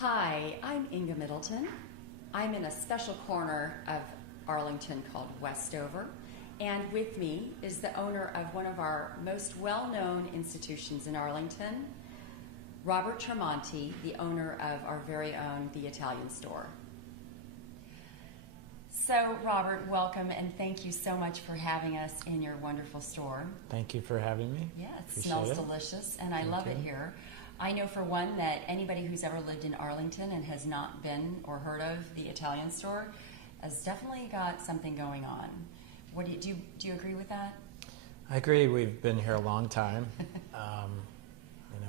Hi, I'm Inga Middleton. I'm in a special corner of Arlington called Westover, and with me is the owner of one of our most well-known institutions in Arlington, Robert Tramonte, the owner of our very own The Italian Store. So, Robert, welcome, and thank you so much for having us in your wonderful store. Thank you for having me. Yeah, it Appreciate smells it. delicious, and I Thank love you. it here. I know for one that anybody who's ever lived in Arlington and has not been or heard of the Italian Store has definitely got something going on. What do you agree with that? I agree. We've been here a long time.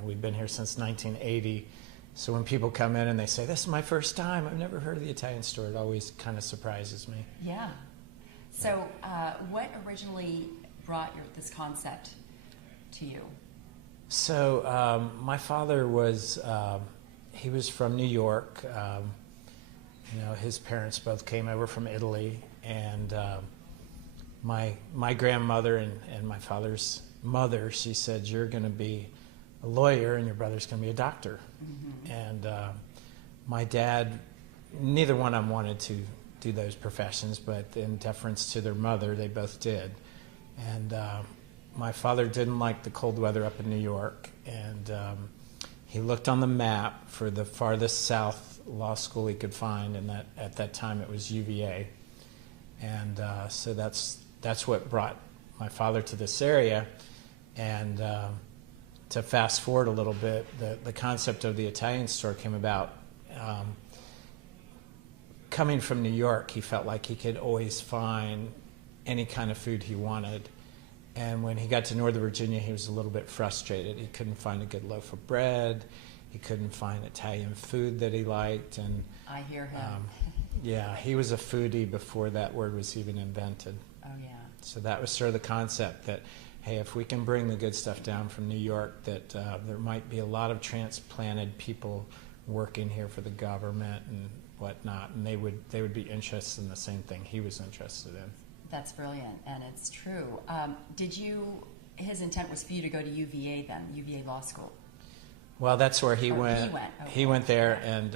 We've been here since 1980. So when people come in and they say, "This is my first time, I've never heard of the Italian Store," it always kind of surprises me. Yeah. So what originally brought this concept to you? So my father was, he was from New York. His parents both came over from Italy, and my grandmother and my father's mother, she said, "You're going to be a lawyer and your brother's going to be a doctor." Mm-hmm. And my dad, neither one of them wanted to do those professions, but in deference to their mother, they both did. And my father didn't like the cold weather up in New York, and he looked on the map for the farthest south law school he could find, and at that time it was UVA. And so that's what brought my father to this area. And to fast forward a little bit, the concept of the Italian Store came about. Coming from New York, he felt like he could always find any kind of food he wanted. And when he got to Northern Virginia, he was a little bit frustrated. He couldn't find a good loaf of bread. He couldn't find Italian food that he liked. And I hear him. Yeah, he was a foodie before that word was even invented. Oh, yeah. So that was sort of the concept that, hey, if we can bring the good stuff down from New York, that there might be a lot of transplanted people working here for the government and whatnot, and they would be interested in the same thing he was interested in. That's brilliant, and it's true. His intent was for you to go to UVA then, UVA Law School? Well, that's where he went. He went. Okay. He went there, and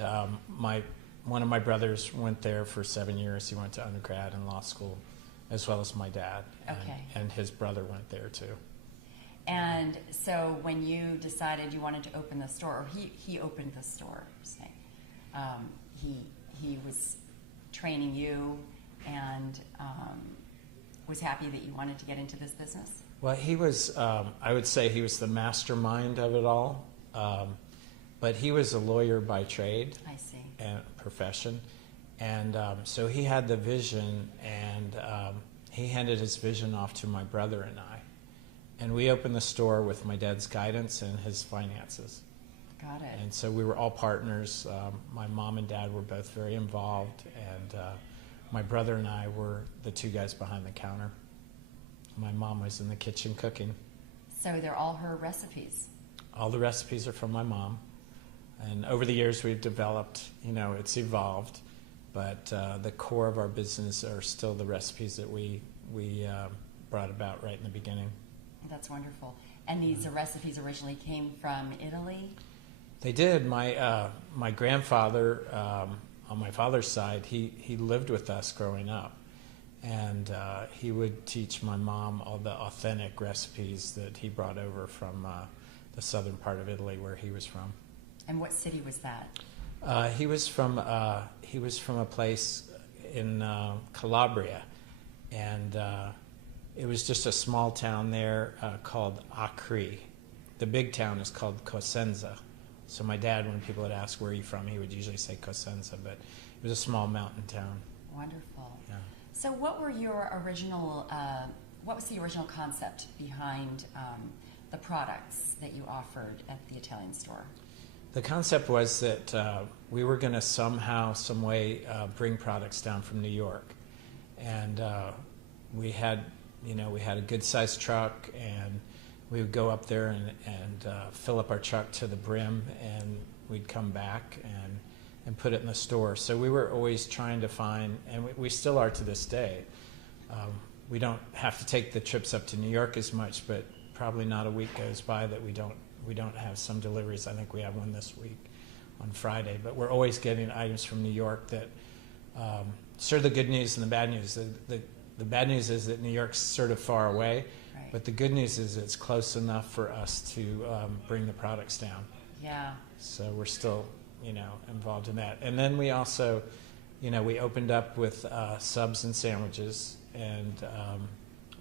one of my brothers went there for 7 years. He went to undergrad and law school, as well as my dad. Okay. And his brother went there too. And so when you decided you wanted to open the store, or he opened the store, say, he was training you and was happy that you wanted to get into this business? Well, he was, I would say he was the mastermind of it all. But he was a lawyer by trade. I see. And profession. And so he had the vision, and he handed his vision off to my brother and I. And we opened the store with my dad's guidance and his finances. Got it. And so we were all partners. My mom and dad were both very involved, and my brother and I were the two guys behind the counter. My mom was in the kitchen cooking. So they're all her recipes? All the recipes are from my mom. And over the years we've developed, it's evolved, but the core of our business are still the recipes that we brought about right in the beginning. That's wonderful. And these recipes originally came from Italy? They did. My grandfather, on my father's side, he lived with us growing up. And he would teach my mom all the authentic recipes that he brought over from the southern part of Italy where he was from. And what city was that? He was from a place in Calabria, and it was just a small town there called Acri. The big town is called Cosenza. So my dad, when people would ask where are you from, he would usually say Cosenza, but it was a small mountain town. Wonderful. Yeah. So what was the original concept behind the products that you offered at the Italian Store? The concept was that we were going to somehow, some way, bring products down from New York, and we had a good-sized truck, and we would go up there and fill up our truck to the brim, and we'd come back and put it in the store. So we were always trying to find, and we still are to this day. We don't have to take the trips up to New York as much, but probably not a week goes by that we don't have some deliveries. I think we have one this week on Friday. But we're always getting items from New York that sort of the good news and the bad news. The bad news is that New York's sort of far away, right. But the good news is it's close enough for us to bring the products down. Yeah. So we're still, involved in that. And then we also, we opened up with subs and sandwiches, and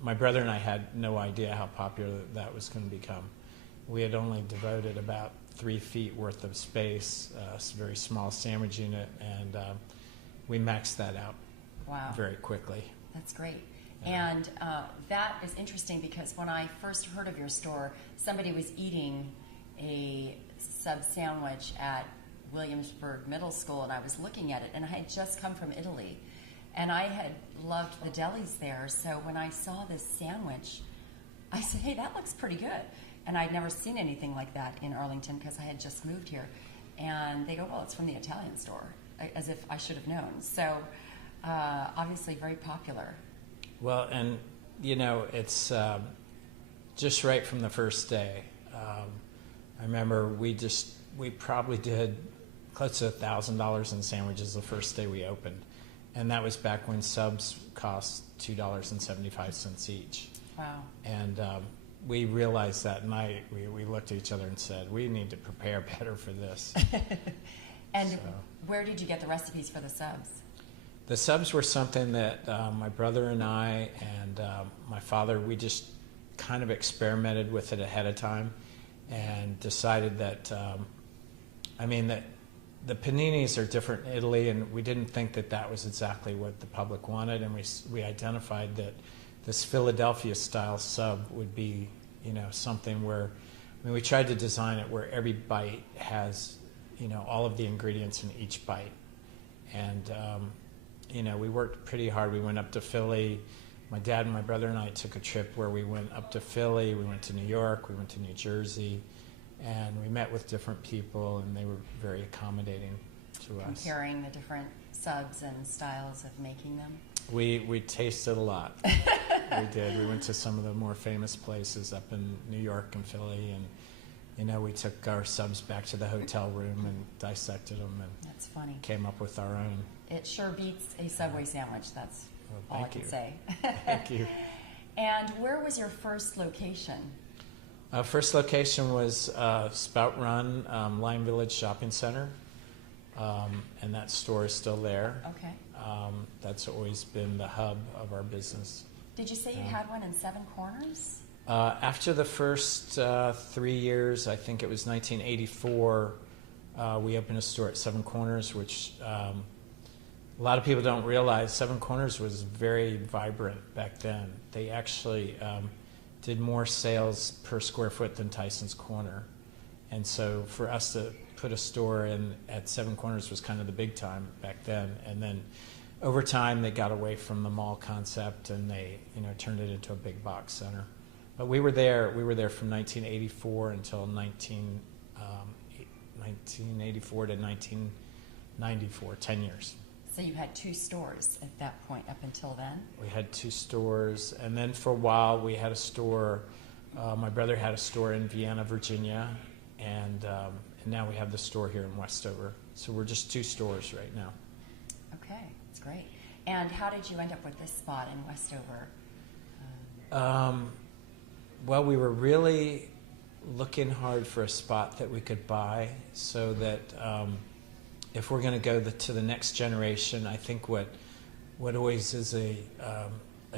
my brother and I had no idea how popular that was going to become. We had only devoted about 3 feet worth of space, a very small sandwich unit, and we maxed that out. Wow. Very quickly. That's great. Yeah. And that is interesting because when I first heard of your store, somebody was eating a sub sandwich at Williamsburg Middle School, and I was looking at it, and I had just come from Italy, and I had loved the delis there. So when I saw this sandwich, I said, hey, that looks pretty good. And I'd never seen anything like that in Arlington because I had just moved here. And they go, well, it's from the Italian store, as if I should have known. So obviously very popular. Well, and, it's just right from the first day. I remember we probably did close to $1,000 in sandwiches the first day we opened. And that was back when subs cost $2.75 each. Wow. And we realized that night, we looked at each other and said, we need to prepare better for this. And where did you get the recipes for the subs? The subs were something that my brother and I and my father, we just kind of experimented with it ahead of time and decided that, that the paninis are different in Italy, and we didn't think that was exactly what the public wanted, and we identified that this Philadelphia-style sub would be, something where, we tried to design it where every bite has, all of the ingredients in each bite. And, we worked pretty hard. We went up to Philly. My dad and my brother and I took a trip where we went up to Philly, we went to New York, we went to New Jersey, and we met with different people, and they were very accommodating to us. Comparing the different subs and styles of making them? We tasted a lot. We did. We went to some of the more famous places up in New York and Philly, and we took our subs back to the hotel room and dissected them, and that's funny. Came up with our own. It sure beats a Subway sandwich. That's all I can say. Thank you. And where was your first location? First location was Spout Run, Lime Village Shopping Center, and that store is still there. Okay. That's always been the hub of our business. Did you say you had one in Seven Corners? After the first 3 years, I think it was 1984, we opened a store at Seven Corners, which a lot of people don't realize Seven Corners was very vibrant back then. They actually did more sales per square foot than Tyson's Corner. And so for us to put a store in at Seven Corners was kind of the big time back then. And then over time, they got away from the mall concept, and they turned it into a big box center. But we were there from 1984 until 1984 to 1994, 10 years. So you had 2 stores at that point up until then? We had 2 stores, and then for a while we had a store. My brother had a store in Vienna, Virginia, and now we have the store here in Westover. So we're just 2 stores right now. Okay, that's great. And how did you end up with this spot in Westover? Well, we were really looking hard for a spot that we could buy so that if we're going to go to the next generation, I think what always is a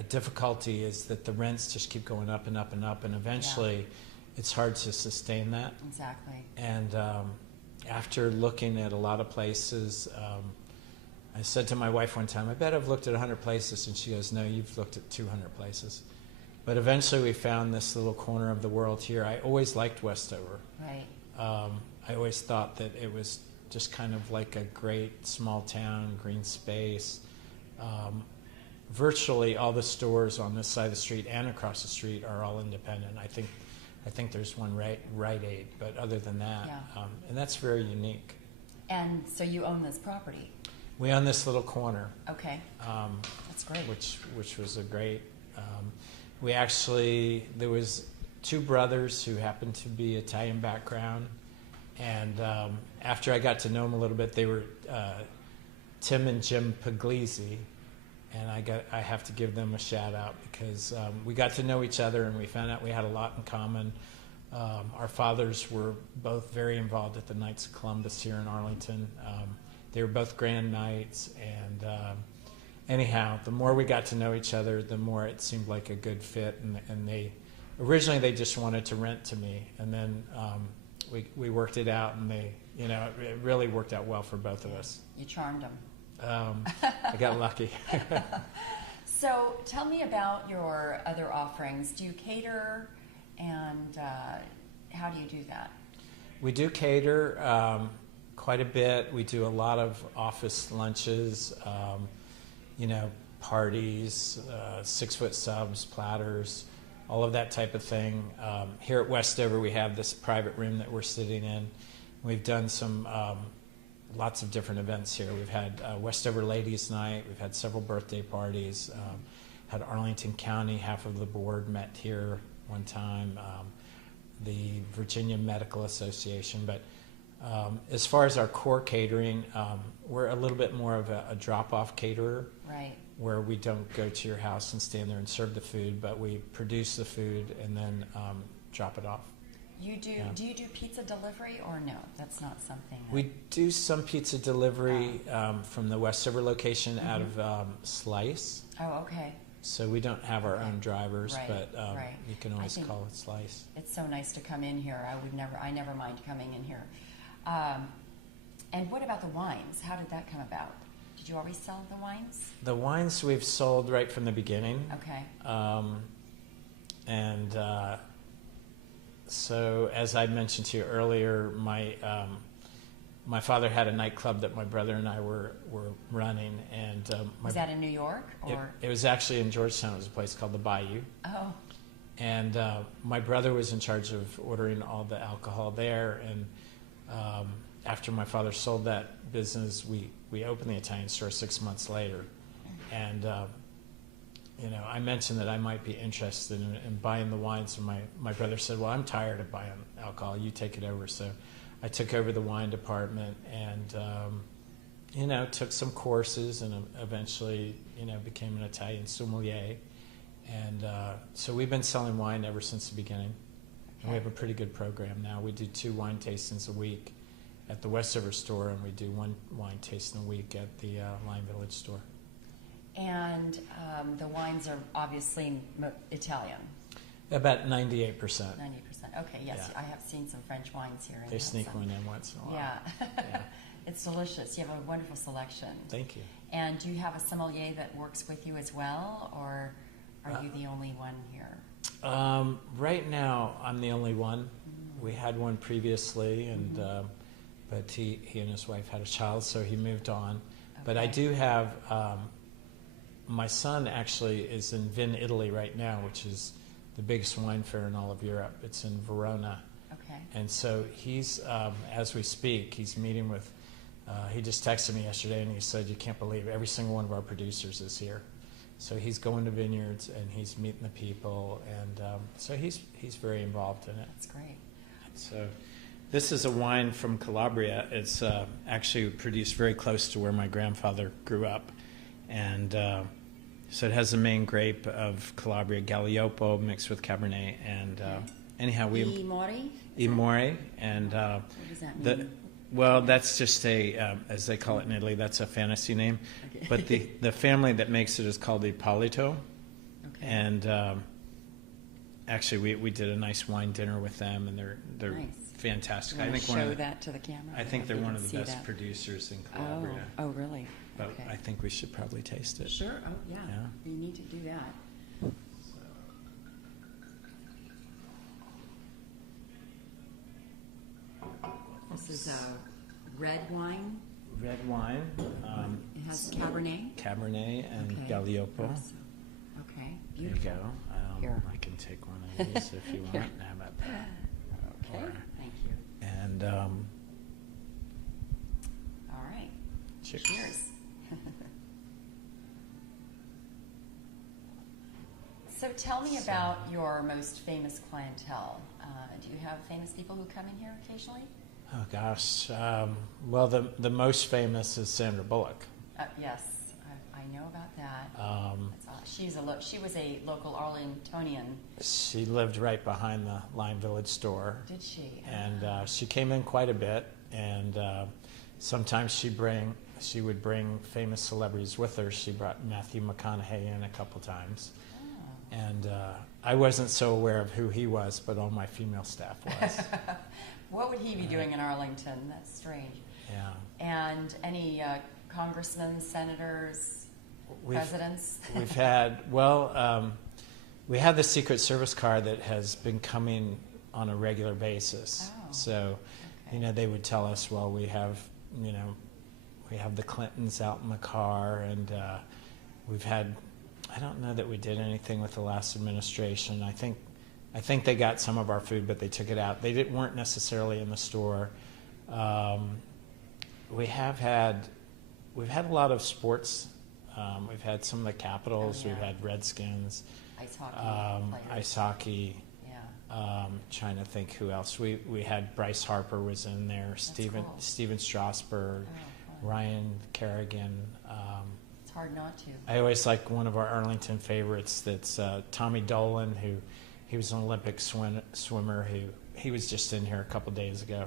difficulty is that the rents just keep going up and up and up, and eventually it's hard to sustain that. Exactly. And after looking at a lot of places, I said to my wife one time, I bet I've looked at 100 places, and she goes, no, you've looked at 200 places. But eventually we found this little corner of the world here. I always liked Westover. Right. I always thought that it was just kind of like a great small town, green space. Virtually all the stores on this side of the street and across the street are all independent. I think there's one Rite Aid, but other than that, and that's very unique. And so you own this property? We own this little corner. Okay. That's great. Which was a great. There was 2 brothers who happened to be Italian background, And after I got to know them a little bit, they were Tim and Jim Puglisi, and I have to give them a shout out because we got to know each other and we found out we had a lot in common. Our fathers were both very involved at the Knights of Columbus here in Arlington. They were both Grand Knights, and anyhow, the more we got to know each other, the more it seemed like a good fit. And originally they just wanted to rent to me, and then we worked it out, and it really worked out well for both of us. You charmed them. I got lucky. So tell me about your other offerings. Do you cater, and how do you do that? We do cater quite a bit. We do a lot of office lunches, parties, 6-foot subs, platters, all of that type of thing. Here at Westover, we have this private room that we're sitting in. We've done some lots of different events here. We've had Westover Ladies Night. We've had several birthday parties. Had Arlington County, half of the board met here one time. The Virginia Medical Association. But as far as our core catering, we're a little bit more of a drop-off caterer. Right. Where we don't go to your house and stand there and serve the food, but we produce the food and then drop it off. You do? Yeah. Do you do pizza delivery or no? That's not something. We do some pizza delivery from the Westover location out of Slice. Oh, okay. So we don't have our own drivers, right. but Right. you can always call it Slice. It's so nice to come in here. I never mind coming in here. And what about the wines? How did that come about? Did you always sell the wines? The wines we've sold right from the beginning. Okay. So as I mentioned to you earlier, my father had a nightclub that my brother and I were running, and was that in New York, or it was actually in Georgetown. It was a place called the Bayou. Oh. And my brother was in charge of ordering all the alcohol there, and after my father sold that business, we opened the Italian store 6 months later, and I mentioned that I might be interested in buying the wines, and my brother said, well, I'm tired of buying alcohol, you take it over. So I took over the wine department, and took some courses, and eventually became an Italian sommelier, and so we've been selling wine ever since the beginning. And we have a pretty good program now. We do 2 wine tastings a week at the Westover store, and we do 1 wine tasting a week at the Lime Village store. And the wines are obviously Italian. About 98%. 90%. Okay, yes, yeah. I have seen some French wines here. They sneak one in once in a while. Yeah. It's delicious. You have a wonderful selection. Thank you. And do you have a sommelier that works with you as well, or are you the only one here? Right now, I'm the only one. Mm-hmm. We had one previously, and but he and his wife had a child, so he moved on. Okay. But I do have, my son actually is in Vin, Italy right now, which is the biggest wine fair in all of Europe. It's in Verona. Okay. And so he's, as we speak, he's meeting with, he just texted me yesterday, and he said, you can't believe every single one of our producers is here. So he's going to vineyards, and he's meeting the people, and so he's very involved in it. That's great. So this is a wine from Calabria. It's actually produced very close to where my grandfather grew up, and so it has the main grape of Calabria, Galliopo, mixed with Cabernet, and anyhow we Imore, and what does that mean? Well, that's just as they call it in Italy, that's a fantasy name. Okay. But the family that makes it is called Ippolito. Okay. And actually, we did a nice wine dinner with them, and they're nice. Fantastic. I think show that to the camera. I think they're one of the best producers in Calabria. Oh, really? But okay. I think we should probably taste it. Sure. Oh, yeah. You need to do that. This is a red wine. Red wine. It has Cabernet. Cabernet and Galliopo. Okay, beautiful. There you go. Here. I can take one of these if you want. How about that? Okay, thank you. And all right. Cheers. So tell me about your most famous clientele. Do you have famous people who come in here occasionally? Oh gosh. Well, the most famous is Sandra Bullock. Yes, I know about that. That's she was a local Arlingtonian. She lived right behind the Lime Village store. Did she? And she came in quite a bit, and sometimes she would bring famous celebrities with her. She brought Matthew McConaughey in a couple times. Oh. And I wasn't so aware of who he was, but all my female staff was. What would he be doing in Arlington? That's strange. Yeah. And any congressmen, senators, presidents? We've had, we have the Secret Service car that has been coming on a regular basis. Oh, so, okay. They would tell us, well, we have the Clintons out in the car, and we've had, I don't know that we did anything with the last administration. I think they got some of our food, but they took it out. They weren't necessarily in the store. We've had a lot of sports. We've had some of the Capitals. Oh, yeah. We've had Redskins. Ice hockey players. Ice hockey. Yeah. Trying to think who else. We had Bryce Harper was in there. That's Steven cool. Steven Strasburg, Oh, Ryan Kerrigan. it's hard not to. I always like one of our Arlington favorites. That's Tommy Dolan, who he was an Olympic swimmer. He was just in here a couple days ago,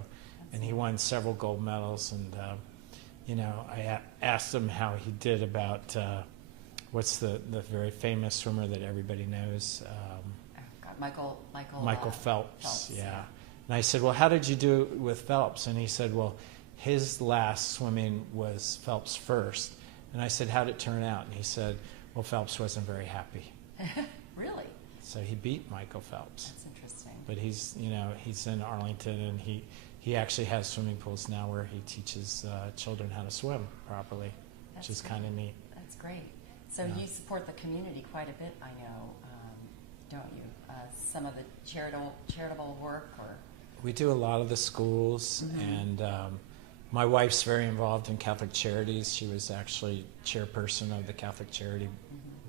and he won several gold medals. And I asked him how he did about what's the very famous swimmer that everybody knows. Michael Phelps. Yeah. And I said, well, how did you do with Phelps? And he said, well, his last swimming was Phelps first. And I said, how'd it turn out? And he said, well, Phelps wasn't very happy. Really? So he beat Michael Phelps. That's interesting. But he's in Arlington, and he actually has swimming pools now where he teaches children how to swim properly, which is kind of neat. That's great. So you support the community quite a bit, I know, don't you? Some of the charitable work, or we do a lot of the schools, and my wife's very involved in Catholic Charities. She was actually chairperson of the Catholic Charity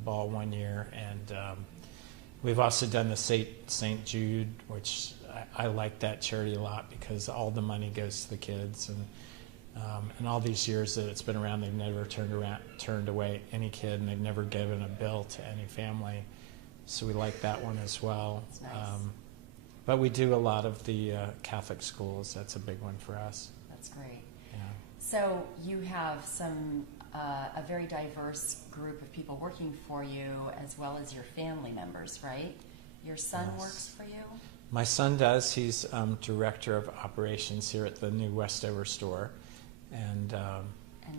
Ball one year, and we've also done the St. Jude, which I like that charity a lot because all the money goes to the kids, and all these years that it's been around, they've never turned away any kid, and they've never given a bill to any family. So we like that one as well. That's nice. But we do a lot of the Catholic schools. That's a big one for us. That's great. Yeah. So you have a very diverse group of people working for you, as well as your family members, right? Your son works for you? My son does. He's director of operations here at the new Westover store. And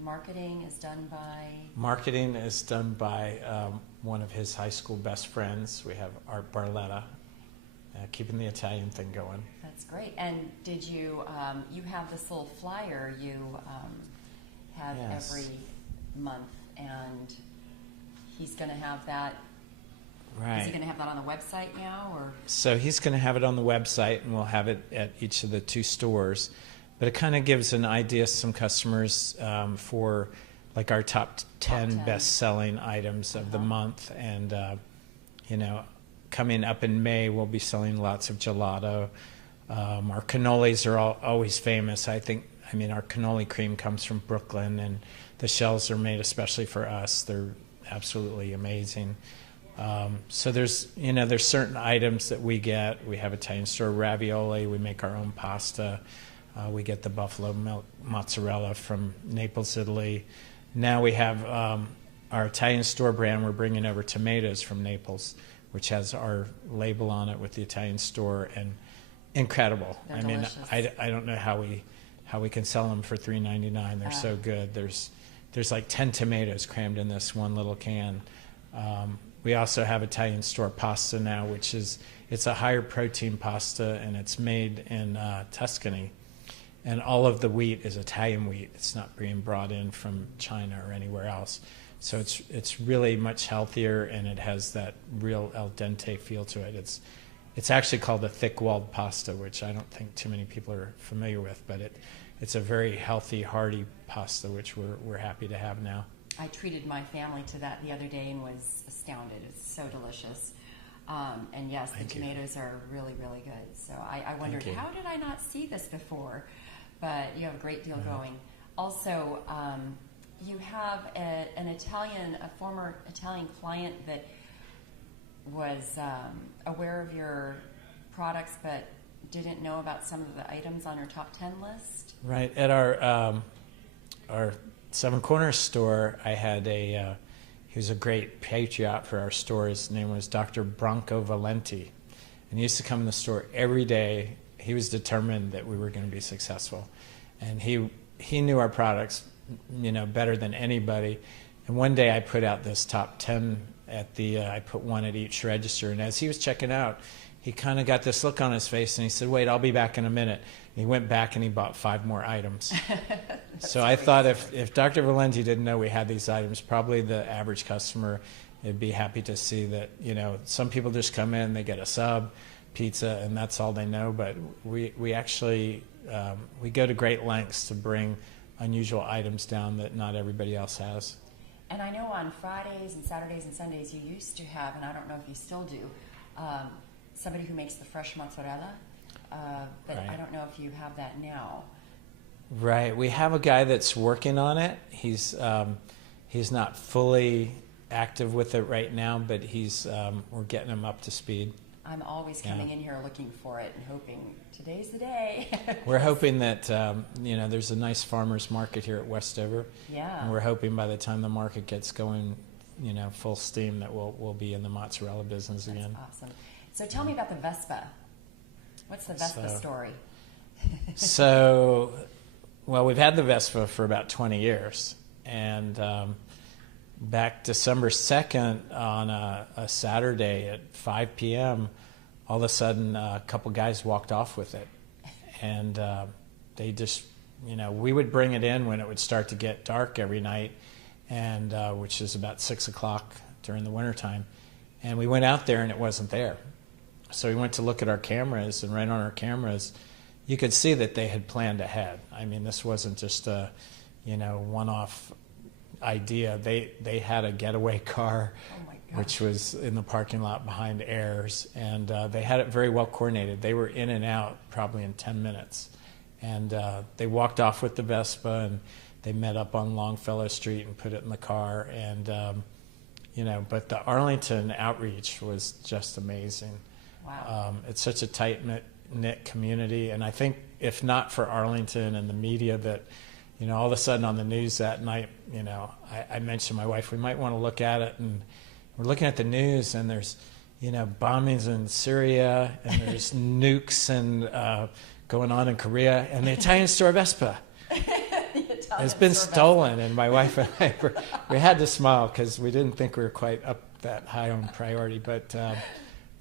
marketing is done by? Marketing is done by one of his high school best friends. We have Art Barletta, keeping the Italian thing going. That's great. And did you, you have this little flyer you have every month, and he's going to have that. Right. Is he going to have that on the website now, or? So he's going to have it on the website, and we'll have it at each of the two stores. But it kind of gives an idea to some customers for like our top 10 best-selling items of the month. And, coming up in May, we'll be selling lots of gelato. Our cannolis are always famous. I mean, our cannoli cream comes from Brooklyn, and the shells are made especially for us. They're absolutely amazing. So there's certain items that we get. We have Italian store ravioli. We make our own pasta. We get the buffalo milk mozzarella from Naples, Italy. Now we have our Italian store brand. We're bringing over tomatoes from Naples, which has our label on it with the Italian store, and incredible. They're delicious. I don't know how we can sell them for $3.99. They're so good. There's like 10 tomatoes crammed in this one little can. We also have Italian store pasta now, it's a higher protein pasta, and it's made in Tuscany. And all of the wheat is Italian wheat. It's not being brought in from China or anywhere else. So it's really much healthier, and it has that real al dente feel to it. It's actually called a thick-walled pasta, which I don't think too many people are familiar with, but it's a very healthy, hearty pasta, which we're happy to have now. I treated my family to that the other day and was astounded. It's so delicious. And yes, the tomatoes are really, really good. So I wondered, how did I not see this before? but you have a great deal going. Also, you have a former Italian client that was aware of your products, but didn't know about some of the items on your top 10 list. Right. At our Seven Corners store, I had he was a great patriot for our store. His name was Dr. Branco Valenti. And he used to come in the store every day. He was determined that we were going to be successful. And he knew our products, better than anybody. And one day I put out this top 10 I put one at each register. And as he was checking out, he kind of got this look on his face and he said, "Wait, I'll be back in a minute." And he went back and he bought 5 more items. So I thought if Dr. Valenti didn't know we had these items, probably the average customer would be happy to see that, some people just come in, they get a sub, pizza, and that's all they know. But we actually, we go to great lengths to bring unusual items down that not everybody else has. And I know on Fridays and Saturdays and Sundays you used to have, and I don't know if you still do, somebody who makes the fresh mozzarella, but Right. I don't know if you have that now. Right. We have a guy that's working on it. He's not fully active with it right now, but we're getting him up to speed. I'm always coming in here looking for it and hoping today's the day. We're hoping that there's a nice farmers market here at Westover. Yeah. And we're hoping by the time the market gets going, full steam, that we'll be in the mozzarella business again. That's awesome. So tell me about the Vespa. What's the Vespa story? Well, we've had the Vespa for about 20 years, and back December 2nd on a Saturday at 5 p.m., all of a sudden a couple guys walked off with it. And they just, we would bring it in when it would start to get dark every night, and which is about 6 o'clock during the wintertime. And we went out there and it wasn't there. So we went to look at our cameras, and right on our cameras, you could see that they had planned ahead. I mean, this wasn't just a, one-off idea. They had a getaway car, which was in the parking lot behind Ayers, and they had it very well coordinated. They were in and out probably in 10 minutes. And they walked off with the Vespa, and they met up on Longfellow Street and put it in the car. And, but the Arlington outreach was just amazing. Wow. It's such a tight-knit community, and I think if not for Arlington and the media that, all of a sudden on the news that night, I mentioned to my wife, we might want to look at it, and we're looking at the news, and there's, bombings in Syria, and there's nukes and going on in Korea, and the Italian store Vespa. It's been stolen, and my wife and I, we had to smile because we didn't think we were quite up that high on priority, but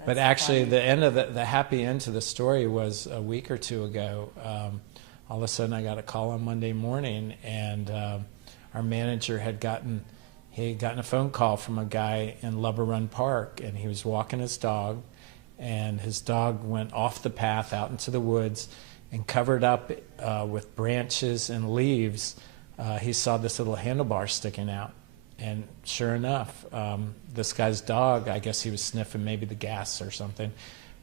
actually funny. The end of the happy end to the story was a week or two ago. All of a sudden I got a call on Monday morning, and our manager had gotten a phone call from a guy in Lubber Run Park, and he was walking his dog, and his dog went off the path out into the woods and covered up with branches and leaves. He saw this little handlebar sticking out. And sure enough, this guy's dog, I guess he was sniffing maybe the gas or something,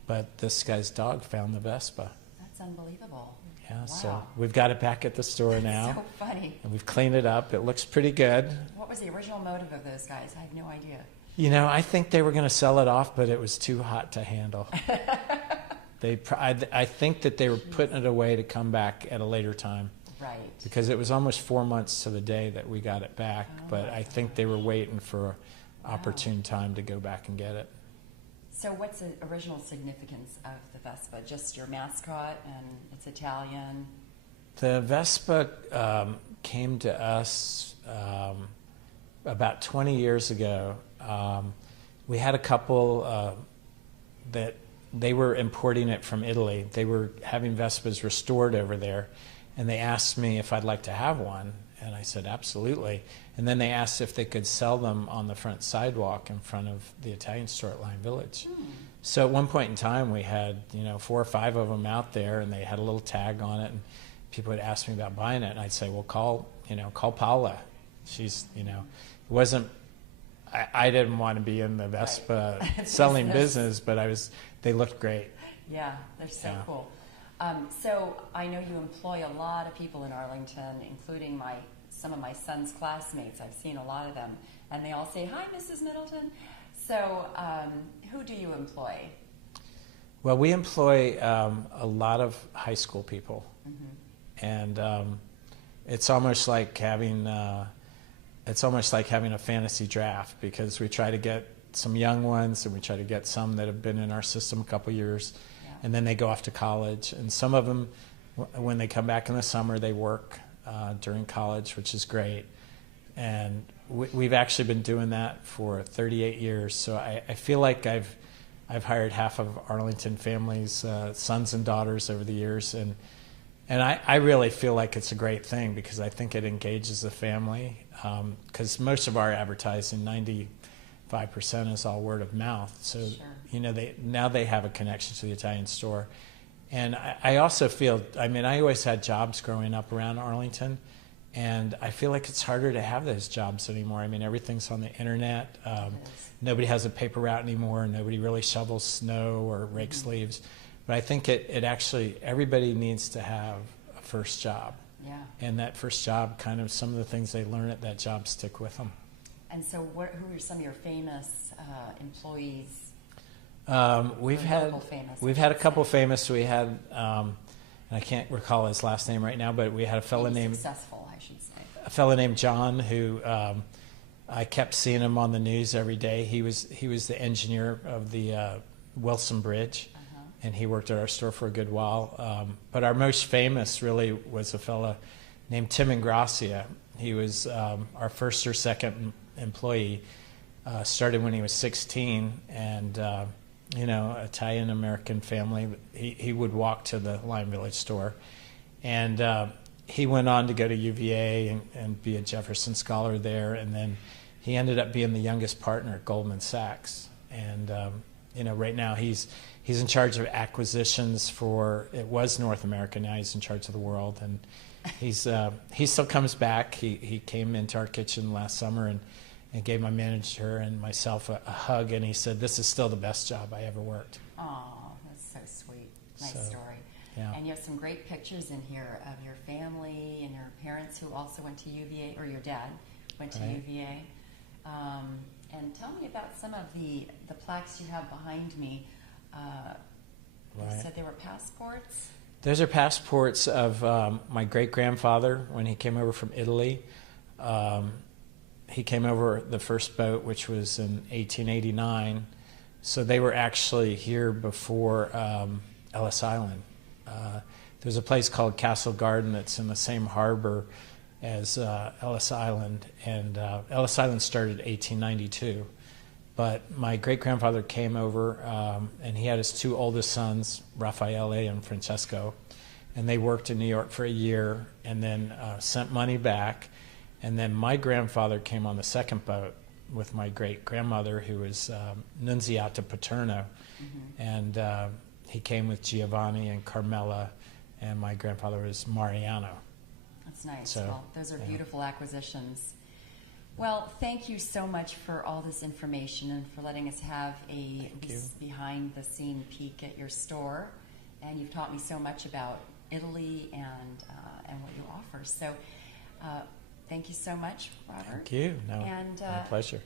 but this guy's dog found the Vespa. That's unbelievable. Yeah, wow. So we've got it back at the store now. So funny. And we've cleaned it up. It looks pretty good. What was the original motive of those guys? I have no idea. I think they were going to sell it off, but it was too hot to handle. I think that they were putting it away to come back at a later time. Right. Because it was almost 4 months to the day that we got it back, but I think they were waiting for an opportune time to go back and get it. So what's the original significance of the Vespa? Just your mascot, and it's Italian? The Vespa came to us about 20 years ago. We had a couple that they were importing it from Italy. They were having Vespas restored over there. And they asked me if I'd like to have one, and I said absolutely. And then they asked if they could sell them on the front sidewalk in front of the Italian store at Lime Village. So at one point in time, we had 4 or 5 of them out there, and they had a little tag on it. And people would ask me about buying it, and I'd say, well, call Paula. She's it wasn't. I didn't want to be in the Vespa selling business, but they looked great. Yeah, they're so cool. So I know you employ a lot of people in Arlington, including some of my son's classmates. I've seen a lot of them, and they all say, "Hi, Mrs. Middleton." So who do you employ? Well, we employ a lot of high school people, and it's almost like having a fantasy draft, because we try to get some young ones and we try to get some that have been in our system a couple years, and then they go off to college. And some of them, when they come back in the summer, they work during college, which is great. And we've actually been doing that for 38 years. So I feel like I've hired half of Arlington families, sons and daughters over the years, and I really feel like it's a great thing, because I think it engages the family. Because most of our advertising, 95% is all word of mouth. So sure. They have a connection to the Italian store. And I also feel, I always had jobs growing up around Arlington, and I feel like it's harder to have those jobs anymore. Everything's on the internet. Nobody has a paper route anymore. Nobody really shovels snow or rakes leaves. But I think it actually, everybody needs to have a first job. Yeah. And that first job, kind of some of the things they learn at that job stick with them. And so who are some of your famous employees? We've had a couple famous. We had, and I can't recall his last name right now, but we had a fellow named successful, I should say. A fellow named John, who I kept seeing him on the news every day. He was the engineer of the Wilson Bridge, and he worked at our store for a good while. But our most famous really was a fellow named Tim Ingrassia. He was our first or second employee. Started when he was 16, and Italian-American family. He would walk to the Lion Village store, and he went on to go to UVA and be a Jefferson Scholar there, and then he ended up being the youngest partner at Goldman Sachs. And right now he's in charge of acquisitions for, it was North America, now he's in charge of the world, and he still comes back. He came into our kitchen last summer and gave my manager and myself a hug, and he said, "This is still the best job I ever worked." Oh, that's so sweet. Nice story. Yeah. And you have some great pictures in here of your family and your parents who also went to UVA, or your dad went to UVA. And tell me about some of the plaques you have behind me. You said they were passports? Those are passports of my great-grandfather when he came over from Italy. He came over the first boat, which was in 1889. So they were actually here before Ellis Island. There's a place called Castle Garden that's in the same harbor as Ellis Island, and Ellis Island started in 1892. But my great-grandfather came over, and he had his two oldest sons, Raffaele and Francesco, and they worked in New York for a year and then sent money back. And then my grandfather came on the second boat with my great-grandmother, who was Nunziata Paterno, and he came with Giovanni and Carmela, and my grandfather was Mariano. That's nice. So, well, those are beautiful acquisitions. Well, thank you so much for all this information and for letting us have a behind-the-scene peek at your store. And you've taught me so much about Italy and what you offer. So thank you so much, Robert. Thank you. No, and my pleasure.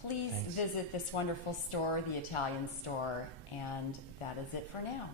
Please visit this wonderful store, the Italian store. And that is it for now.